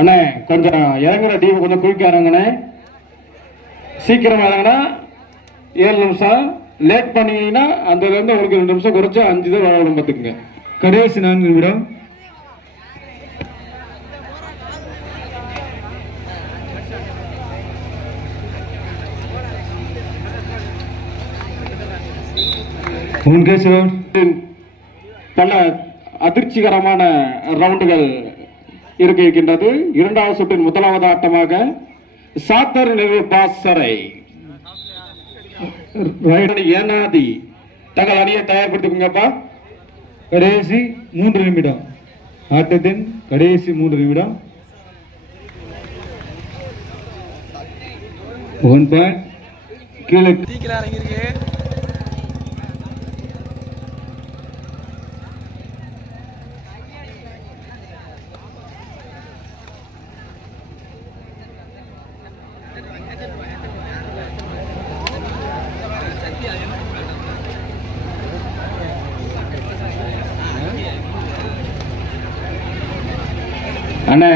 அண்ணே கொஞ்சம் இறங்குற டீம் கொஞ்சம் குயிக்க இறங்குண்ணே. சீக்கிரம் இறங்குனா 7 நிமிஷம், லேட் பண்ணீங்கன்னா அந்த இருந்து உங்களுக்கு 2 நிமிஷம் குறைச்சு 5 தான் விளையாடும் பார்த்துக்குங்க. கடைசி 4 நிமிடம். பல அதிர்ச்சிகரமான ரவுண்டுகள் இருக்கின்றது. இரண்டாவது சுற்றின் முதலாவது ஆட்டமாக சாத்தர் பாசறை ஏனாதி தங்கள் அணியை தயார்படுத்திக்கோங்கப்பா. கடைசி 3 நிமிடம். ஆட்டத்தின் கடைசி 3 நிமிடம். 1 பாயிண்ட் கீழே இறங்கியிருக்கு. அண்ணே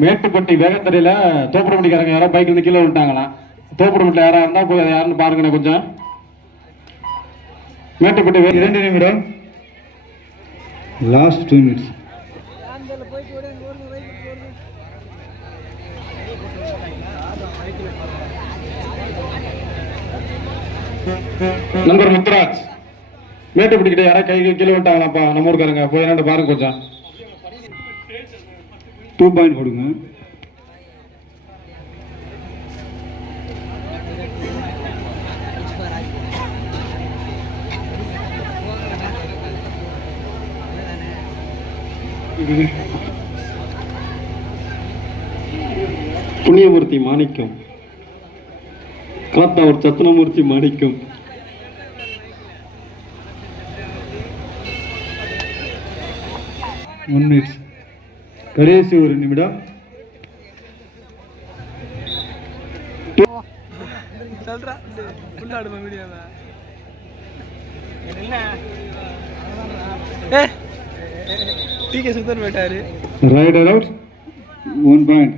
மேட்டுப்பட்டி வேகத்தறையில தோப்புடப்பட்டிக்காரங்க யாரோ பைக்ல இருந்து கீழே விட்டாங்களாம். தோப்புடப்பட்டில யாரா இருந்தா போய் யாருன்னு பாருங்கண்ணே கொஞ்சம். மேட்டுப்பட்டி 2 நிமிடம். Last 2 minutes. நண்பர் முத்துராஜ், மேட்டுப்பட்டி கிட்ட யாரா கை கீழே விட்டாங்களாப்பா நம்ம ஊருக்காரங்க, போய் என்னன்னு பாருங்க கொஞ்சம். 2 பாயிண்ட் கொடுங்க. புண்ணியமூர்த்தி மாணிக்கம், காத்தாவூர் சத்துனமூர்த்தி மாணிக்கம். கடைசி 1 நிமிடம். Rider out. 1 பாயிண்ட்.